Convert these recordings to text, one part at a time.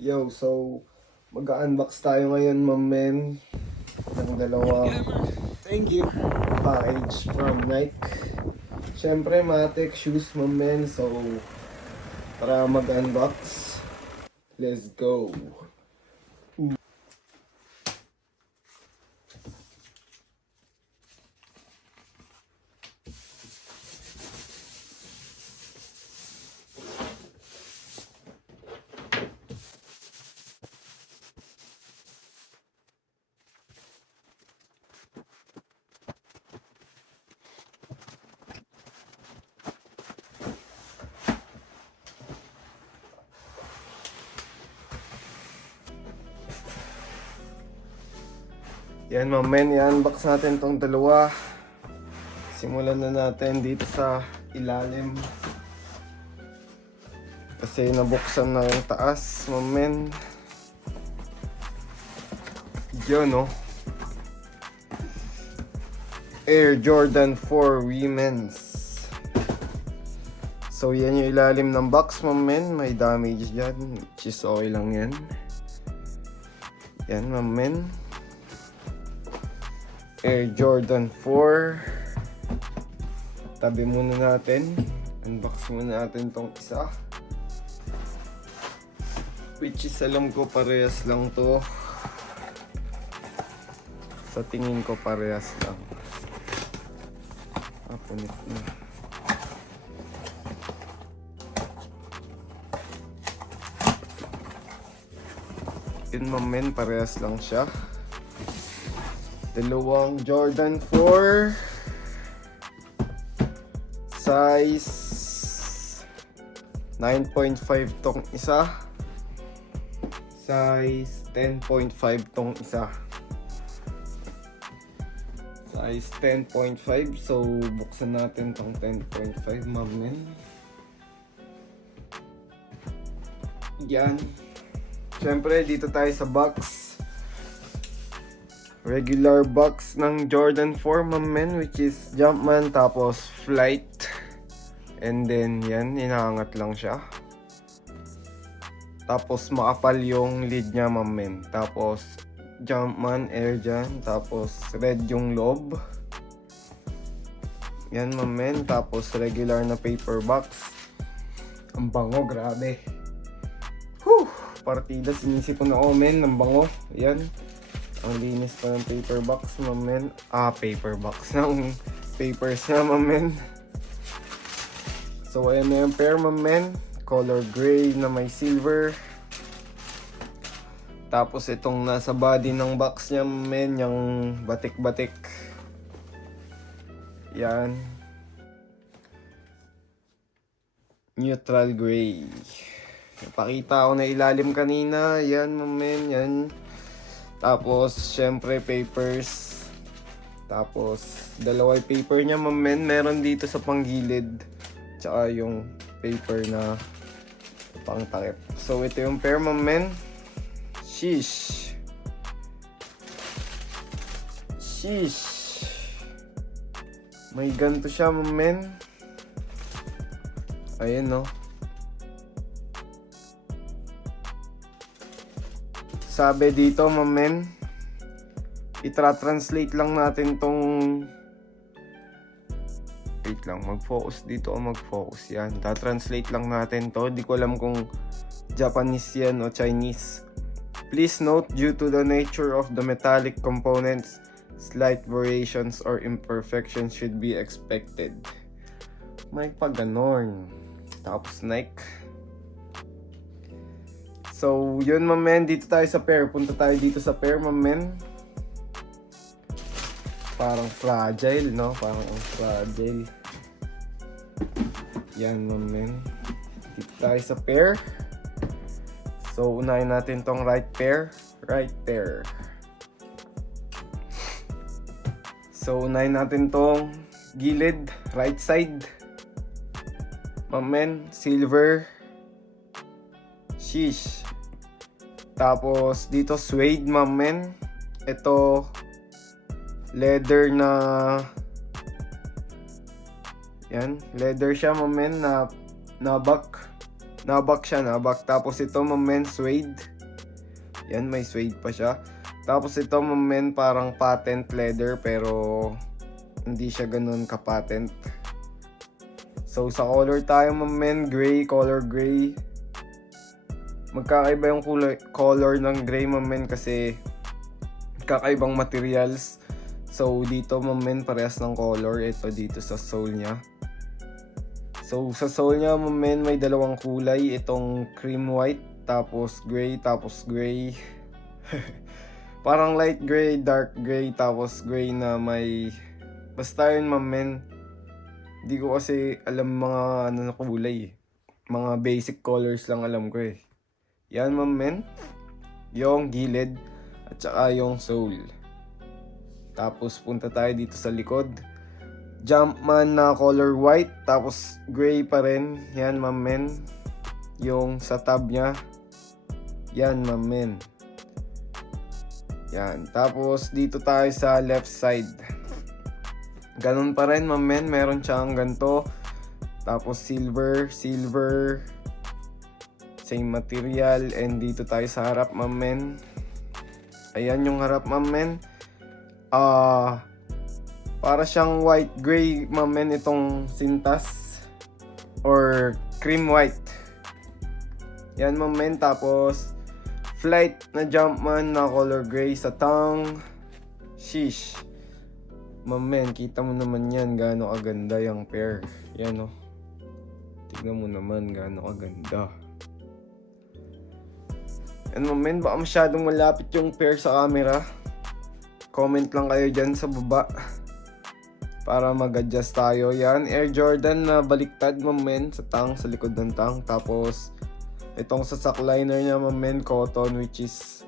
Yo, so mag-unbox tayo ngayon, ma'am men, ng dalawang Thank you. package from Nike. Siyempre, Matic shoes, ma'am men, so tara mag-unbox. Let's go. Yan, ma'am men, i-unbox natin tong dalawa. Simulan na natin dito sa ilalim. Kasi nabuksan na yung taas, ma'am men. Yun, no? Air Jordan 4 Women's. So, yan yung ilalim ng box, ma'am men. May damage dyan, which is okay lang yan. Yan, ma'am men. Air Jordan 4. Tabi muna natin. Unbox muna natin tong isa. Which is alam ko parehas lang to. Sa tingin ko parehas lang. Punit na. Yun, ma'am men, parehas lang siya. Dalawang Jordan 4 size 9.5 tong isa, size 10.5 tong isa, size 10.5. So buksan natin tong 10.5, ma'am men. Yan, syempre dito tayo sa box. Regular box ng Jordan 4, ma'am men, which is Jumpman, tapos Flight, and then yan, inaangat lang siya. Tapos makapal yung lid niya, ma'am men. Tapos Jumpman Air dyan, tapos red yung loob. Yan, ma'am men. Tapos regular na paper box. Ang bango, grabe. Whew! Partida, sinisipon na ako, men, ng bango. Yan. Ang linis pa ng paper box, ma'am men. Paper box ng papers na, ma'am men. So, ayan na yung pair, ma'am men. Color gray na may silver. Tapos, itong nasa body ng box niya, ma'am men, yung batik-batik. Yan. Neutral gray. Napakita ko na ilalim kanina. Yan, ma'am men, yan. Tapos, syempre, papers. Tapos, dalawa yung paper niya, ma'am men. Meron dito sa panggilid. Tsaka yung paper na pangtakip. So, ito yung pair, ma'am men. Sheesh. Sheesh. May ganito siya, ma'am men. Ayan, no. Sabi dito, ma'am men, itra-translate lang natin tong, wait lang, mag-focus dito o mag-focus yan. Ta-translate lang natin to. Di ko alam kung Japanese yan o Chinese. Please note, due to the nature of the metallic components, slight variations or imperfections should be expected. May pag-ganon. Tapos Nike. So, yun, ma'am men. Dito tayo sa pair. Punta tayo dito sa pair, ma'am men. Parang fragile, no? Parang fragile. Yan, ma'am men. Dito tayo sa pair. So, unahin natin tong right pair. Right pair. So, unahin natin tong gilid. Right side. Ma'am men. Silver. Sheesh. Tapos dito suede, ma'am men. Ito leather na, yan, leather siya, ma'am men, na Nabak siya, nabak. Tapos ito, mamen, suede. Yan, may suede pa siya. Tapos ito, mamen, parang patent leather, pero hindi siya ganun ka-patent. So, sa color tayo, mamen, gray, color gray. Magkakaiba yung color ng gray, mamen, kasi kakaibang materials. So, dito, mamen, parehas ng color. Ito dito sa sole niya. So, sa sole niya, mamen, may dalawang kulay. Itong cream white, tapos gray, tapos gray. Parang light gray, dark gray, tapos gray na may... Basta yun, mamen. Hindi ko kasi alam mga ano na kulay. Mga basic colors lang alam ko eh. Yan, mamen. Yung gilid, at saka yung sole. Tapos, punta tayo dito sa likod. Jumpman na color white, tapos gray pa rin. Yan, mamen. Yung sa tab niya. Yan, mamen. Yan. Tapos, dito tayo sa left side. Ganun pa rin, mamen. Meron siyang ganito. Tapos, silver. Same material. And dito tayo sa harap, mamen. Ayan yung harap, mamen. Para siyang white gray, mamen, itong sintas or cream white. Yan, mamen. Tapos flight na Jumpman na color gray sa tongue. Sheesh, mamen, kita mo naman yan gaano kaganda yung pair. Yan oh, tignan mo naman gaano kaganda. Yan, mamen, baka masyadong malapit yung pair sa camera. Comment lang kayo dyan sa baba para mag-adjust tayo. Yan, Air Jordan na baliktad, mamen, sa tang, sa likod ng tang. Tapos, itong sa sock liner niya, mamen, cotton, which is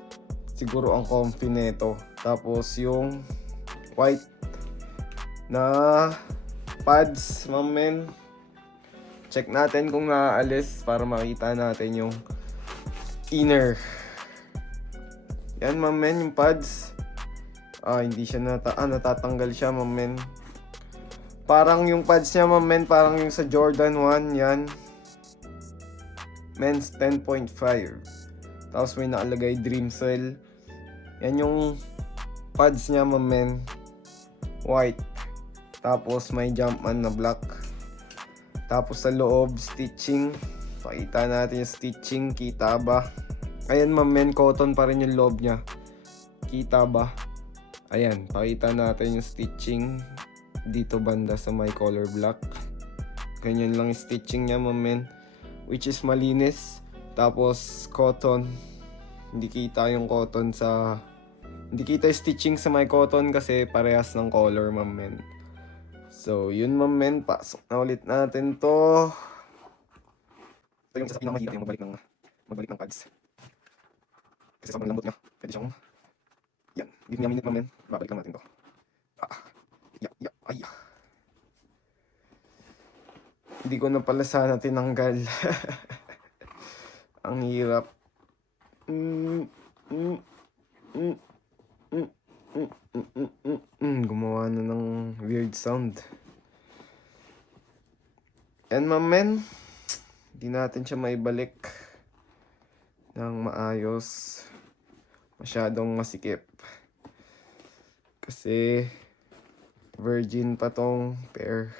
siguro ang comfy nito. Tapos, yung white na pads, mamen. Check natin kung naaalis para makita natin yung inner. Yan, mamen, yung pads. Hindi siya natatanggal siya, mamen. Parang yung pads niya, mamen, parang yung sa Jordan 1, yan. Men's 10.5. Tapos may nakalagay Dream Cell. Yan yung pads niya, mamen. White. Tapos may Jumpman na black. Tapos sa loob, stitching. Pakita natin yung stitching. Kita ba? Ayan, mamen, cotton pa rin yung loob niya. Kita ba? Ayan, pakita natin yung stitching dito banda sa my color block. Ganyan lang yung stitching niya, mamen, which is malinis. Tapos cotton, hindi kita yung cotton sa, hindi kita yung stitching sa my cotton kasi parehas ng color, mamen. So yun, mamen, pasok na ulit natin to. Ito yung sasakyan na mahirap yung magbalik ng pads kasi sobrang lambot niya. Pwede siyang yan, give me a minute, mamen, babalik lang natin to. Ay. Hindi ko na pala sana tinanggal. Ang hirap. Gumawa na ng weird sound. And mamen, hindi natin siya maibalik ng maayos. Masyadong masikip. Kasi virgin pa tong pair.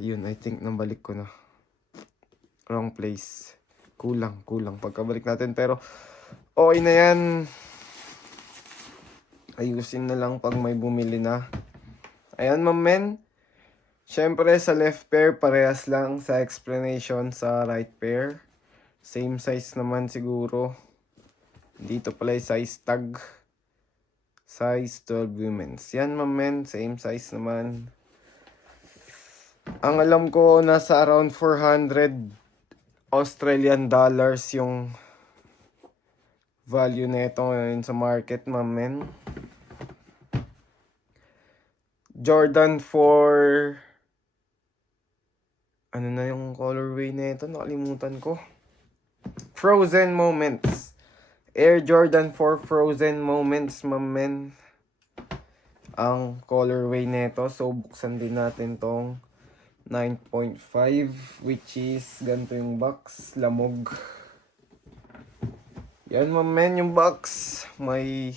Yun, I think nabalik ko na. Wrong place. Kulang pagkabalik natin, pero okay na yan. Ayusin na lang pag may bumili na. Ayan, mamen. Syempre sa left pair parehas lang sa explanation sa right pair. Same size naman siguro. Dito pala yung size tag. Size 12 women's. Yan, mamen, same size naman. Ang alam ko, nasa around 400 Australian dollars yung value nito ngayon sa market, mamen. Jordan 4... Ano na yung colorway nito? Nakalimutan ko. Frozen Moments. Air Jordan 4 Frozen Moments, mamen. Ang colorway nito. So, buksan din natin tong 9.5, which is ganito yung box, lamog. Yan mamen yung box. May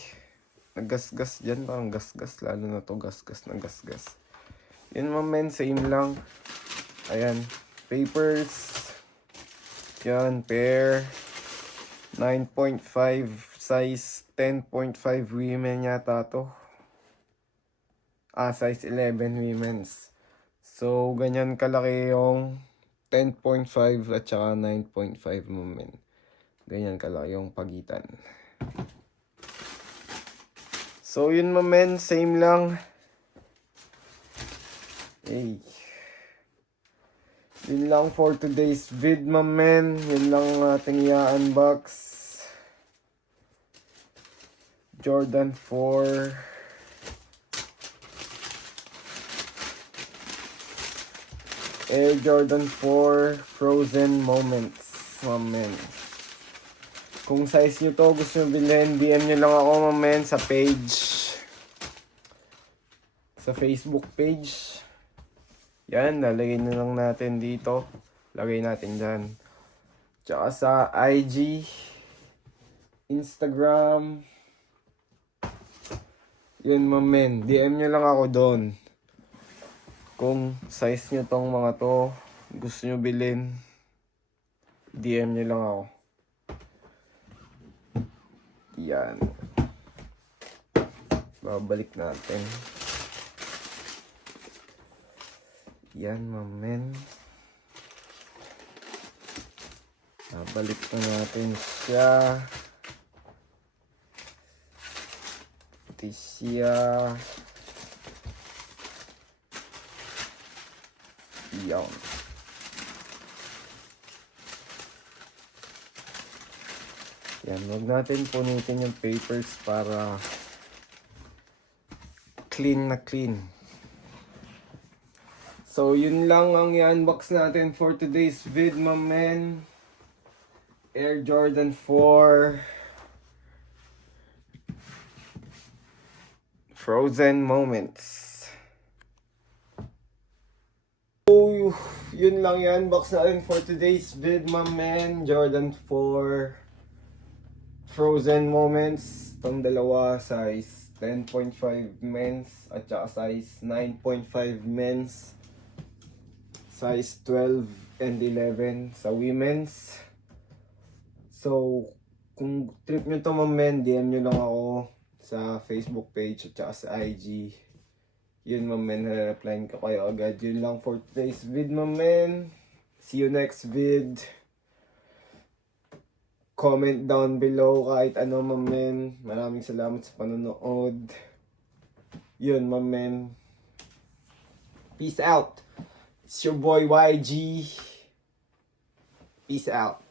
nagasgas dyan, parang gasgas. Lalo na to gasgas na gasgas. Yan mamen, same lang. Ayan, papers. Yan, pair. 9.5, size 10.5 women yata to. Size 11 women's. So, ganyan kalaki yung 10.5 at saka 9.5 moment. Ganyan kalaki yung pagitan. So, yun mamen, same lang. Hey. Yun lang for today's vid mamen. Yun lang ang ating i-unbox. Jordan 4. Air Jordan 4 Frozen Moments, mamen. Kung size nyo to, gusto nyo bilhin, DM nyo lang ako, mamen, sa page. Sa Facebook page. Yan, lalagay na lang natin dito. Lagay natin dyan. Tsaka sa IG, Instagram. Yun, mamen. DM nyo lang ako doon. Kung size nyo tong mga to, gusto nyo bilhin, DM nyo lang ako. Yan. Babalik natin. Yan, mamen. Babalik na natin siya. Ito siya. Yan. Yan, huwag natin punitin yung papers para clean na clean. So, yun lang ang i-unbox natin for today's vid, mamen. Air Jordan 4 Frozen Moments. So, yun lang i-unbox natin for today's vid, mamen. Jordan 4 Frozen Moments. Itong dalawa, size 10.5 men's at saka size 9.5 men's. Size 12 and 11 sa women's. So, kung trip nyo to mamen, DM nyo lang ako sa Facebook page at saka sa IG. Yun mamen, na-replyan ko kayo agad. Yun lang for today's vid mamen. See you next vid. Comment down below kahit ano mamen. Maraming salamat sa panonood. Yun mamen. Peace out. It's your boy YG. Peace out.